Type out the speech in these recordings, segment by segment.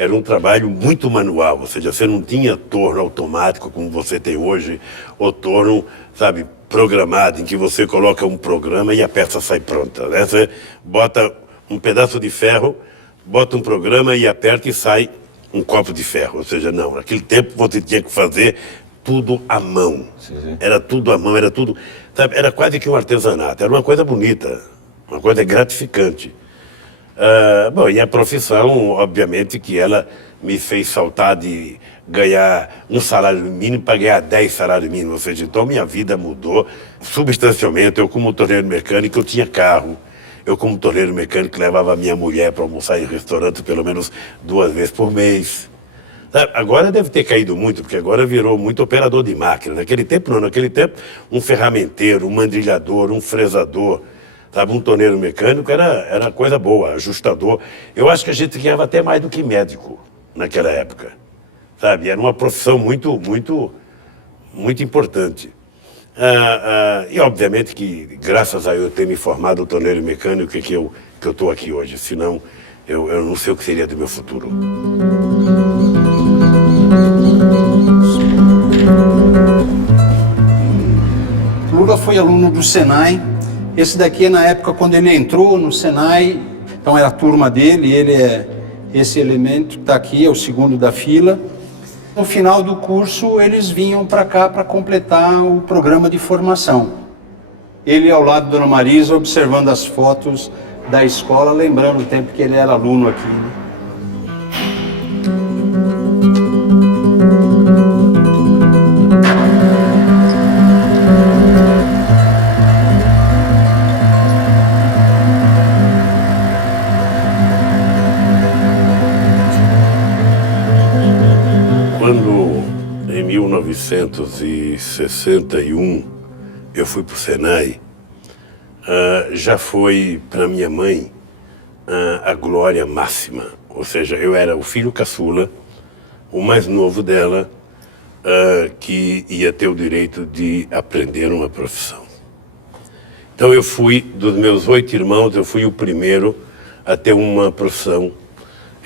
era um trabalho muito manual, ou seja, você não tinha torno automático como você tem hoje, ou torno, sabe, programado, em que você coloca um programa e a peça sai pronta, né? Você bota um pedaço de ferro, bota um programa e aperta e sai um copo de ferro. Ou seja, não, naquele tempo você tinha que fazer tudo à mão. Sim. Era tudo à mão, era tudo, sabe, era quase que um artesanato, era uma coisa bonita, uma coisa gratificante. Bom, e a profissão, obviamente, que ela me fez saltar de ganhar um salário mínimo para ganhar 10 salários mínimos. Ou seja, então minha vida mudou substancialmente. Eu, como torneiro mecânico, eu tinha carro. Eu, como torneiro mecânico, levava a minha mulher para almoçar em restaurante pelo menos 2 vezes por mês. Sabe? Agora deve ter caído muito, porque agora virou muito operador de máquina. Naquele tempo, não. Naquele tempo, um ferramenteiro, um mandrilhador, um fresador, sabe, um torneiro mecânico era coisa boa, ajustador. Eu acho que a gente ganhava até mais do que médico naquela época, sabe? Era uma profissão muito importante. E obviamente que, graças a eu ter me formado torneiro mecânico, que eu estou aqui hoje. Senão, eu não sei o que seria do meu futuro. Lula foi aluno do Senai. Esse daqui é na época quando ele entrou no Senai, então era a turma dele, ele é esse elemento que está aqui, é o segundo da fila. No final do curso, eles vinham para cá para completar o programa de formação. Ele ao lado da Dona Marisa, observando as fotos da escola, lembrando o tempo que ele era aluno aqui, né? Quando, em 1961, eu fui para o Senai, já foi para minha mãe a glória máxima. Ou seja, eu era o filho caçula, o mais novo dela, que ia ter o direito de aprender uma profissão. Então eu fui, dos meus 8 irmãos, eu fui o primeiro a ter uma profissão.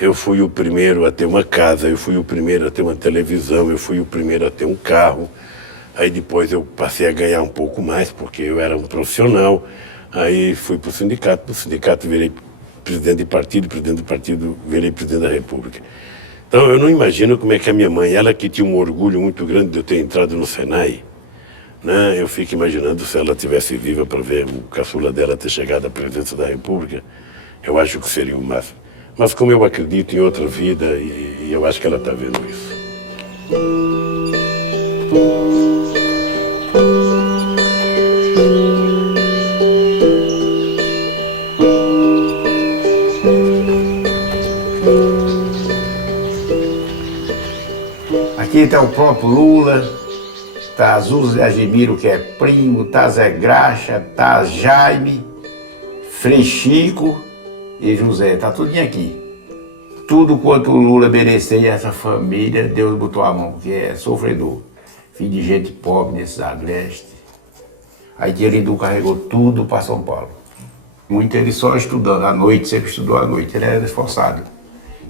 Eu fui o primeiro a ter uma casa, eu fui o primeiro a ter uma televisão, eu fui o primeiro a ter um carro. Aí depois eu passei a ganhar um pouco mais, porque eu era um profissional. Aí fui para o sindicato virei presidente de partido, presidente do partido virei presidente da República. Então eu não imagino como é que a minha mãe, ela que tinha um orgulho muito grande de eu ter entrado no Senai, né? Eu fico imaginando se ela estivesse viva para ver o caçula dela ter chegado à presidência da República, eu acho que seria o máximo. Mas como eu acredito em outra vida, e eu acho que ela está vendo isso. Aqui está o próprio Lula, está Zuzé Agimiro, que é primo, está Zé Graxa, está Jaime, Frei Chico e José, está tudinho aqui. Tudo quanto o Lula merecia, essa família, Deus botou a mão, porque é sofredor. Filho de gente pobre nesses agrestes. Aí tia Lindu carregou tudo para São Paulo. Muito ele só estudando à noite, sempre estudou à noite, ele era esforçado.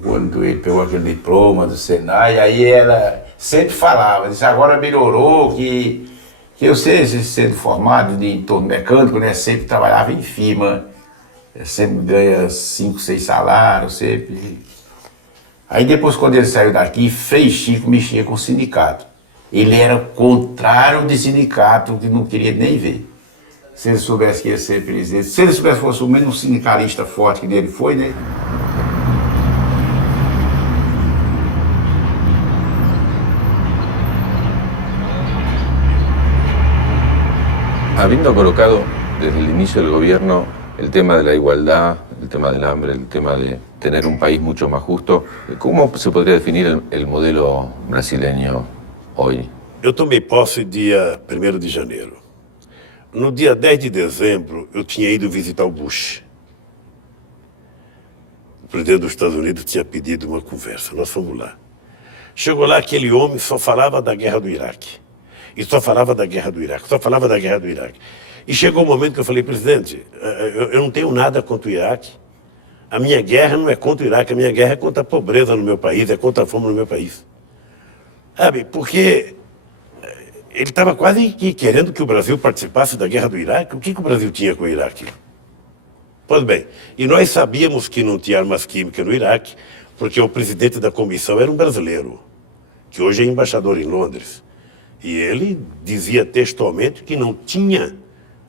Quando ele pegou aquele diploma do Senai, aí ela sempre falava, disse, agora melhorou, que eu sei, sendo formado de torno mecânico, né, sempre trabalhava em firma, sempre ganha 5, 6 salários, sempre. Aí depois, quando ele saiu daqui, Frei Chico mexia com o sindicato. Ele era o contrário de sindicato, que não queria nem ver. Se ele soubesse que ia ser presidente, se ele soubesse que fosse o mesmo sindicalista forte que ele foi, né? Habiendo colocado desde el inicio del gobierno el tema de la igualdad, el tema del hambre, el tema de tener un país mucho más justo, ¿cómo se podría definir el modelo brasileño hoy? Eu tomei posse dia 1º de janeiro. No dia 10 de dezembro, eu tinha ido visitar o Bush. O presidente dos Estados Unidos tinha pedido uma conversa, nós fomos lá. Chegou lá, aquele homem só falava da guerra do Iraque. E só falava da guerra do Iraque, só falava da guerra do Iraque. E chegou o momento que eu falei, presidente, eu não tenho nada contra o Iraque, A minha guerra não é contra o Iraque, a minha guerra é contra a pobreza no meu país, é contra a fome no meu país. Sabe, porque ele estava quase que querendo que o Brasil participasse da guerra do Iraque. O que o Brasil tinha com o Iraque? Pois bem, e nós sabíamos que não tinha armas químicas no Iraque, porque o presidente da comissão era um brasileiro, que hoje é embaixador em Londres. E ele dizia textualmente que não tinha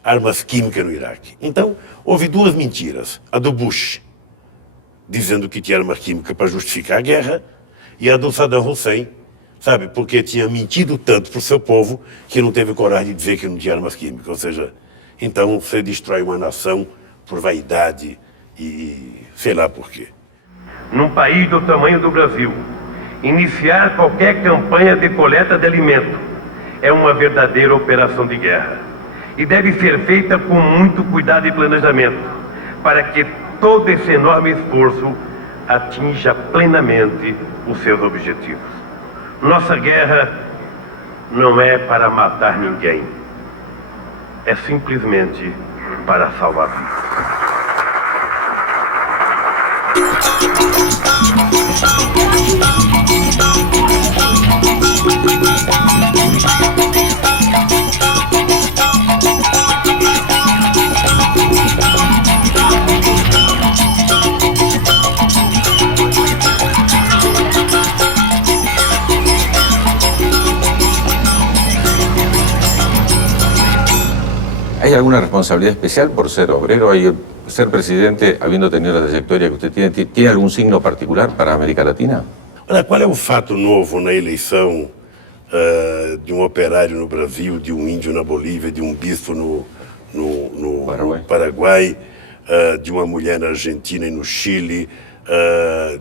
armas químicas no Iraque. Então, houve duas mentiras. A do Bush, dizendo que tinha arma química para justificar a guerra, e a do Saddam Hussein, sabe, porque tinha mentido tanto para o seu povo que não teve coragem de dizer que não tinha armas químicas. Ou seja, então você destrói uma nação por vaidade e sei lá por quê. Num país do tamanho do Brasil, iniciar qualquer campanha de coleta de alimento é uma verdadeira operação de guerra e deve ser feita com muito cuidado e planejamento para que todo esse enorme esforço atinja plenamente os seus objetivos. Nossa guerra não é para matar ninguém, é simplesmente para salvar vidas. ¿Hay alguna responsabilidad especial por ser obrero? ¿Hay ser presidente, habiendo tenido la trayectoria que usted tiene, tiene algún signo particular para América Latina? Olha, qual é o fato novo na eleição de um operário no Brasil, de um índio na Bolívia, de um bispo no Paraguai, de uma mulher na Argentina e no Chile,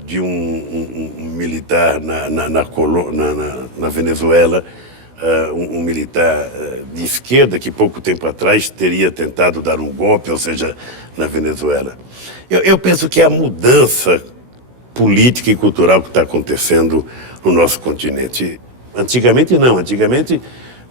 de um militar na Venezuela, um militar de esquerda que pouco tempo atrás teria tentado dar um golpe, ou seja, na Venezuela. Eu penso que é a mudança política e cultural que está acontecendo no nosso continente. Antigamente não, antigamente,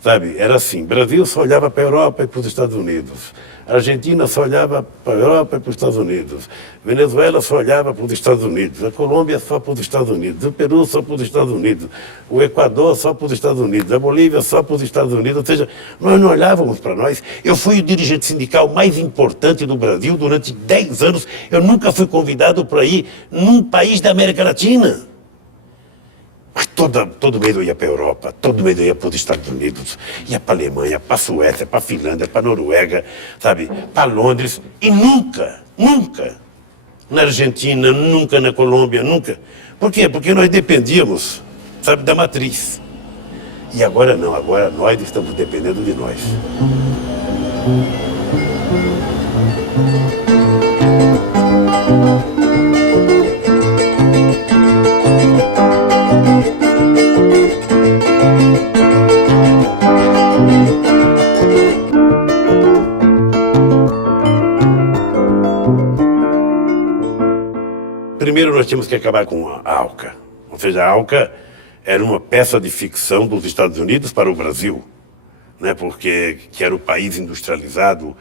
sabe, era assim, Brasil só olhava para a Europa e para os Estados Unidos, a Argentina só olhava para a Europa e para os Estados Unidos, Venezuela só olhava para os Estados Unidos, a Colômbia só para os Estados Unidos, o Peru só para os Estados Unidos, o Equador só para os Estados Unidos, a Bolívia só para os Estados Unidos, ou seja, nós não olhávamos para nós. Eu fui o dirigente sindical mais importante do Brasil durante 10 anos, eu nunca fui convidado para ir num país da América Latina. Mas todo mês eu ia para a Europa, todo mês eu ia para os Estados Unidos, ia para a Alemanha, para a Suécia, para a Finlândia, para a Noruega, sabe, para Londres, e nunca na Argentina, nunca na Colômbia, nunca. Por quê? Porque nós dependíamos, sabe, da matriz. E agora não, agora nós estamos dependendo de nós. Primeiro nós tínhamos que acabar com a ALCA. Ou seja, a ALCA era uma peça de ficção dos Estados Unidos para o Brasil, né? Porque que era o país industrializado.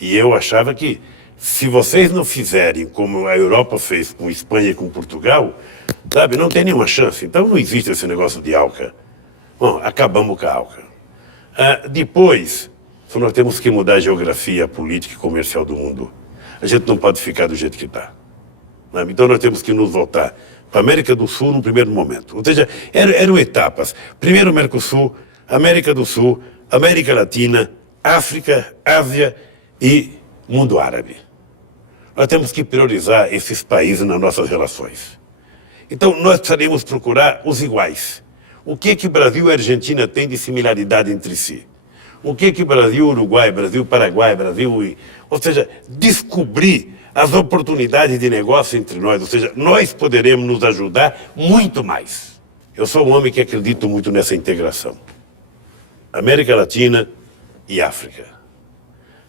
E eu achava que se vocês não fizerem como a Europa fez com Espanha e com Portugal, sabe, não tem nenhuma chance. Então não existe esse negócio de ALCA. Bom, acabamos com a ALCA. Depois, nós temos que mudar a geografia política e comercial do mundo. A gente não pode ficar do jeito que está. Então nós temos que nos voltar para a América do Sul no primeiro momento. Ou seja, eram etapas. Primeiro Mercosul, América do Sul, América Latina, África, Ásia e mundo árabe. Nós temos que priorizar esses países nas nossas relações. Então nós precisaríamos procurar os iguais. O que Brasil e Argentina têm de similaridade entre si? O que Brasil, Uruguai, Brasil, Paraguai, Brasil... Ou seja, descobrir as oportunidades de negócio entre nós. Ou seja, nós poderemos nos ajudar muito mais. Eu sou um homem que acredito muito nessa integração. América Latina e África.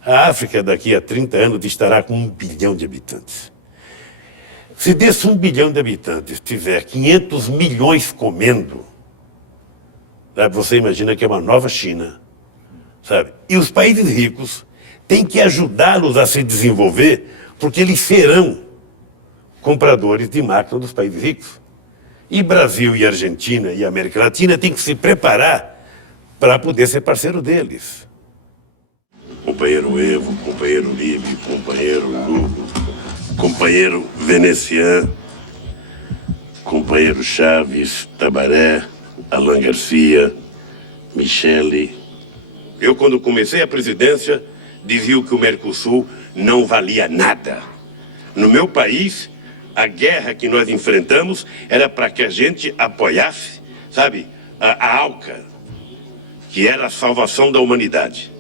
A África, daqui a 30 anos, estará com 1 bilhão de habitantes. Se desse 1 bilhão de habitantes tiver 500 milhões comendo, sabe, você imagina que é uma nova China. Sabe? E os países ricos têm que ajudá-los a se desenvolver, porque eles serão compradores de máquina dos países ricos. E Brasil e Argentina e América Latina têm que se preparar para poder ser parceiro deles. Companheiro Evo, companheiro Libe, companheiro Hugo, companheiro Venecian, companheiro Chaves, Tabaré, Alan Garcia, Michele. Eu, quando comecei a presidência, dizia que o Mercosul não valia nada. No meu país, a guerra que nós enfrentamos era para que a gente apoiasse, sabe, a ALCA, que era a salvação da humanidade.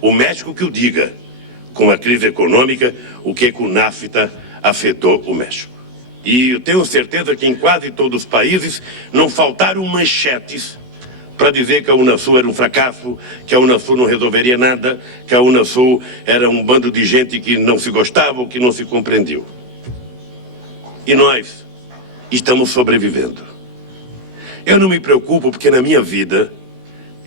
O México que o diga, com a crise econômica, o que o NAFTA afetou o México. E eu tenho certeza que em quase todos os países não faltaram manchetes para dizer que a Unasul era um fracasso, que a Unasul não resolveria nada, que a Unasul era um bando de gente que não se gostava ou que não se compreendeu. E nós estamos sobrevivendo. Eu não me preocupo porque na minha vida,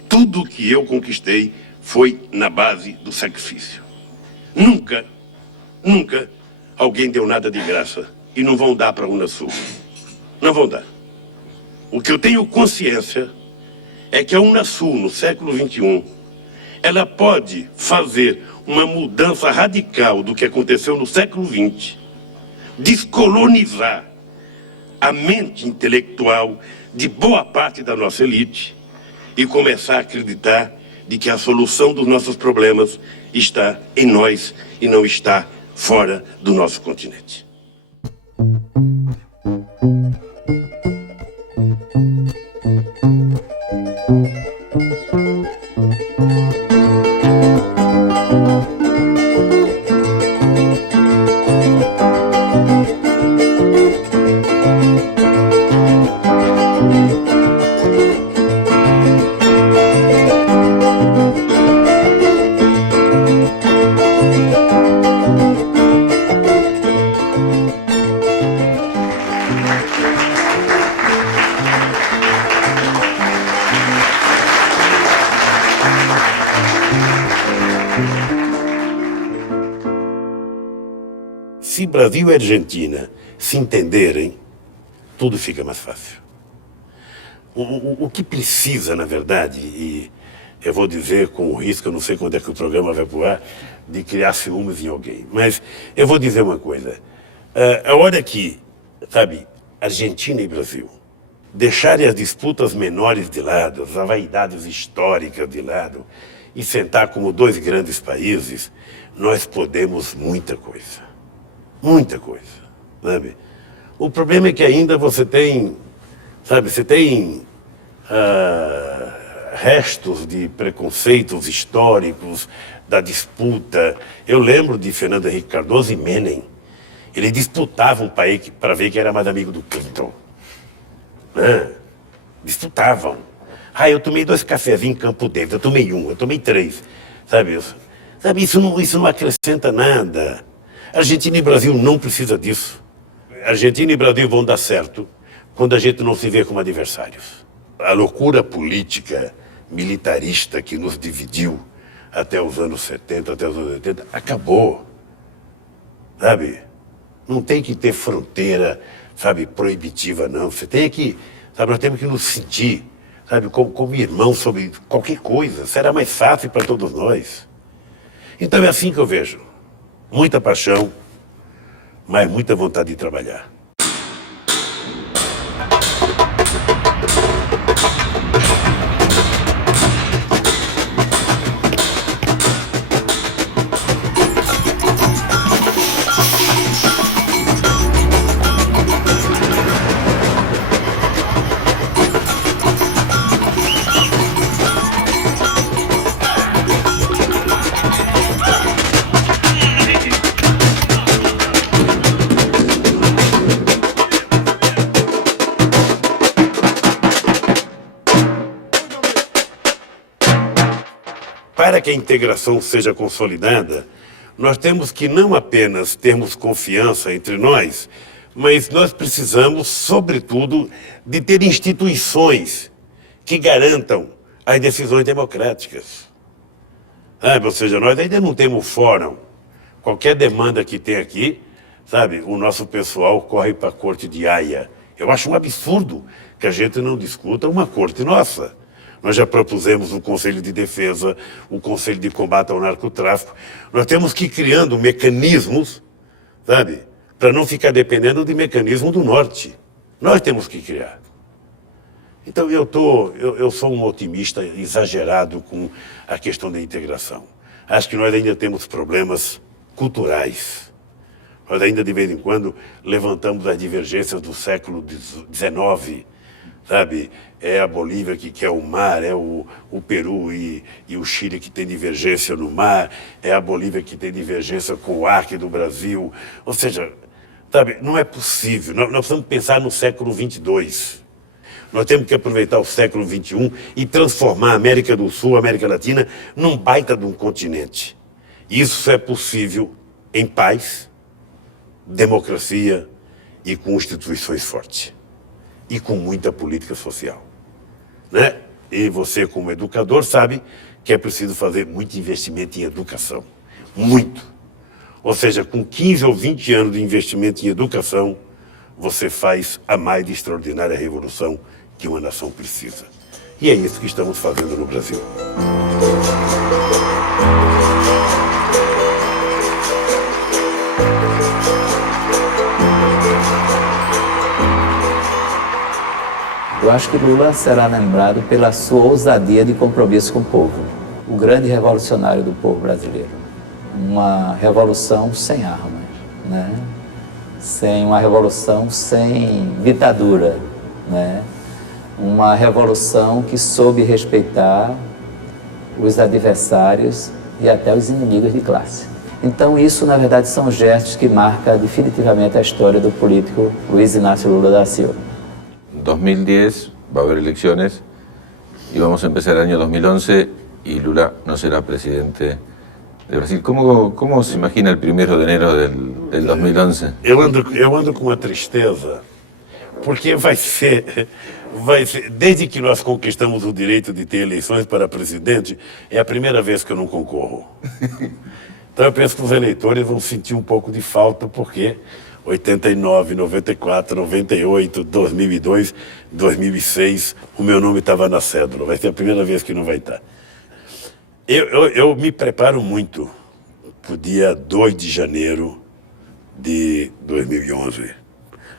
tudo que eu conquistei foi na base do sacrifício. Nunca alguém deu nada de graça e não vão dar para a Unasul. Não vão dar. O que eu tenho consciência é que a Unasul, no século XXI, ela pode fazer uma mudança radical do que aconteceu no século XX, descolonizar a mente intelectual de boa parte da nossa elite e começar a acreditar de que a solução dos nossos problemas está em nós e não está fora do nosso continente. Se Brasil e Argentina se entenderem, tudo fica mais fácil. O que precisa, na verdade, e eu vou dizer com o risco, eu não sei quando é que o programa vai voar, de criar ciúmes em alguém, mas eu vou dizer uma coisa. A hora que, sabe, Argentina e Brasil deixarem as disputas menores de lado, as vaidades históricas de lado, e sentar como dois grandes países, nós podemos muita coisa. Muita coisa, sabe? O problema é que ainda você tem, sabe, restos de preconceitos históricos, da disputa. Eu lembro de Fernando Henrique Cardoso e Menem. Eles disputavam para ver quem era mais amigo do Clinton. Né? Disputavam. Eu tomei 2 cafezinhos em Campo David, eu tomei 1, eu tomei 3. Sabe, isso não acrescenta nada. Argentina e Brasil não precisa disso. Argentina e Brasil vão dar certo quando a gente não se vê como adversários. A loucura política, militarista que nos dividiu até os anos 70, até os anos 80, acabou. Sabe? Não tem que ter fronteira, sabe, proibitiva, não. Você tem que, sabe, nós temos que nos sentir, sabe, como irmãos sobre qualquer coisa. Será mais fácil para todos nós. Então é assim que eu vejo. Muita paixão, mas muita vontade de trabalhar. Para que a integração seja consolidada, nós temos que não apenas termos confiança entre nós, mas nós precisamos, sobretudo, de ter instituições que garantam as decisões democráticas. Ou seja, nós ainda não temos fórum Qualquer demanda que tem aqui, sabe, o nosso pessoal corre para a corte de Haia. Eu acho um absurdo que a gente não discuta uma corte nossa. Nós já propusemos o Conselho de Defesa, o Conselho de Combate ao Narcotráfico. Nós temos que ir criando mecanismos, sabe, para não ficar dependendo de mecanismo do norte. Nós temos que criar. Então eu sou um otimista exagerado com a questão da integração. Acho que nós ainda temos problemas culturais. Nós ainda de vez em quando levantamos as divergências do século XIX, sabe? É a Bolívia que quer o mar, é o Peru e o Chile que tem divergência no mar, é a Bolívia que tem divergência com o Acre do Brasil. Ou seja, sabe, não é possível. Nós precisamos pensar no século XXII. Nós temos que aproveitar o século XXI e transformar a América do Sul, a América Latina, num baita de um continente. Isso é possível em paz, democracia e com instituições fortes. E com muita política social. Né? E você, como educador, sabe que é preciso fazer muito investimento em educação. Muito. Ou seja, com 15 ou 20 anos de investimento em educação, você faz a mais extraordinária revolução que uma nação precisa. E é isso que estamos fazendo no Brasil. Eu acho que Lula será lembrado pela sua ousadia de compromisso com o povo. O grande revolucionário do povo brasileiro. Uma revolução sem armas, né? Uma revolução sem ditadura, né? Uma revolução que soube respeitar os adversários e até os inimigos de classe. Então isso, na verdade, são gestos que marcam definitivamente a história do político Luiz Inácio Lula da Silva. 2010 va a haber elecciones y vamos a empezar el año 2011 y Lula no será presidente de Brasil. ¿Cómo se imagina el 1º de enero del 2011? Eu ando com uma tristeza, porque vai ser, desde que nós conquistamos o direito de ter eleições para presidente, é a primeira vez que eu não concorro. Então eu penso que os eleitores vão sentir um pouco de falta, porque 89, 94, 98, 2002, 2006, o meu nome estava na cédula. Vai ser a primeira vez que não vai estar. Eu me preparo muito para o dia 2 de janeiro de 2011.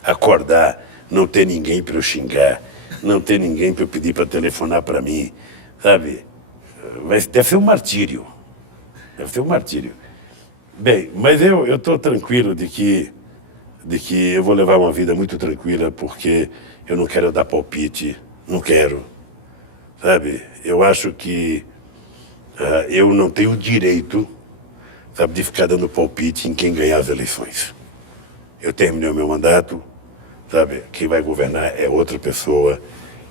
Acordar, não ter ninguém para eu xingar, não ter ninguém para eu pedir para telefonar para mim, sabe? Deve ser um martírio. Deve ser um martírio. Bem, mas eu estou tranquilo de que eu vou levar uma vida muito tranquila, porque eu não quero dar palpite, não quero, sabe? Eu acho que eu não tenho direito, sabe, de ficar dando palpite em quem ganhar as eleições. Eu terminei o meu mandato, sabe? Quem vai governar é outra pessoa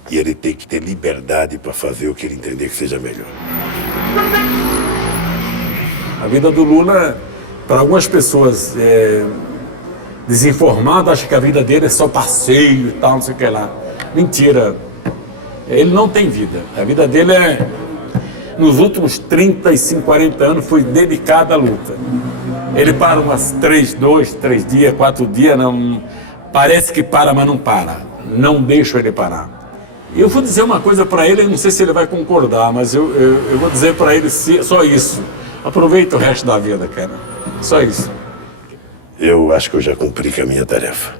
e ele tem que ter liberdade para fazer o que ele entender que seja melhor. A vida do Lula, para algumas pessoas desinformadas, acham que a vida dele é só passeio e tal, não sei o que lá. Mentira. Ele não tem vida. A vida dele nos últimos 35, 40 anos, foi dedicada à luta. Ele para umas 3 dias, 4 dias, não, parece que para, mas não para. Não deixo ele parar. E eu vou dizer uma coisa para ele, não sei se ele vai concordar, mas eu vou dizer para ele só isso. Aproveita o resto da vida, cara. Só isso. Eu acho que eu já cumpri com a minha tarefa.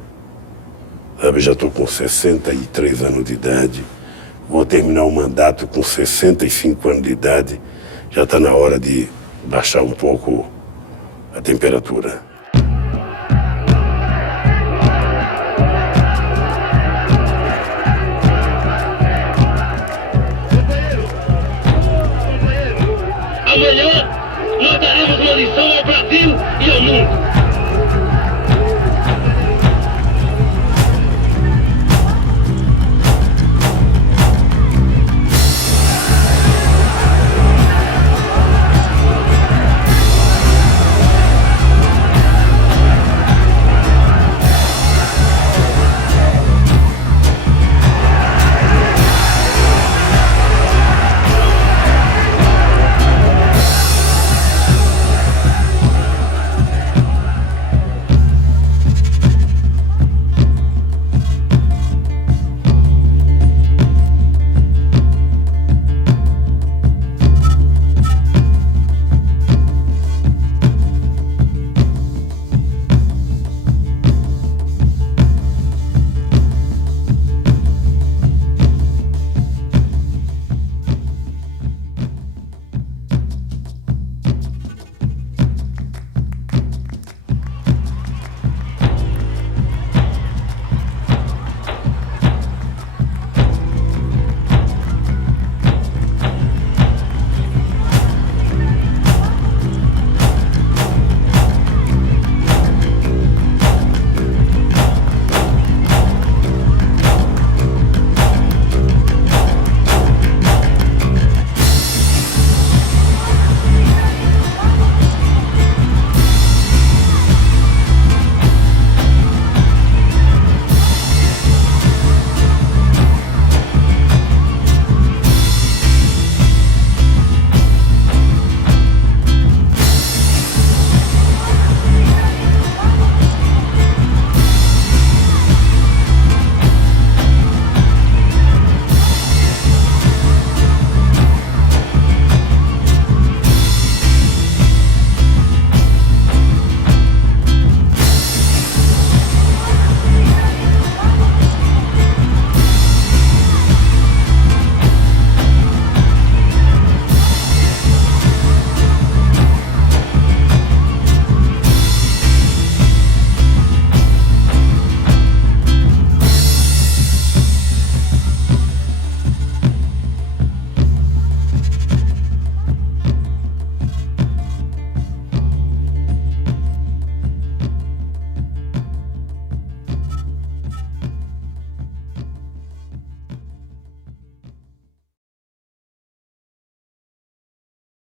Sabe, já estou com 63 anos de idade. Vou terminar o mandato com 65 anos de idade. Já está na hora de baixar um pouco a temperatura.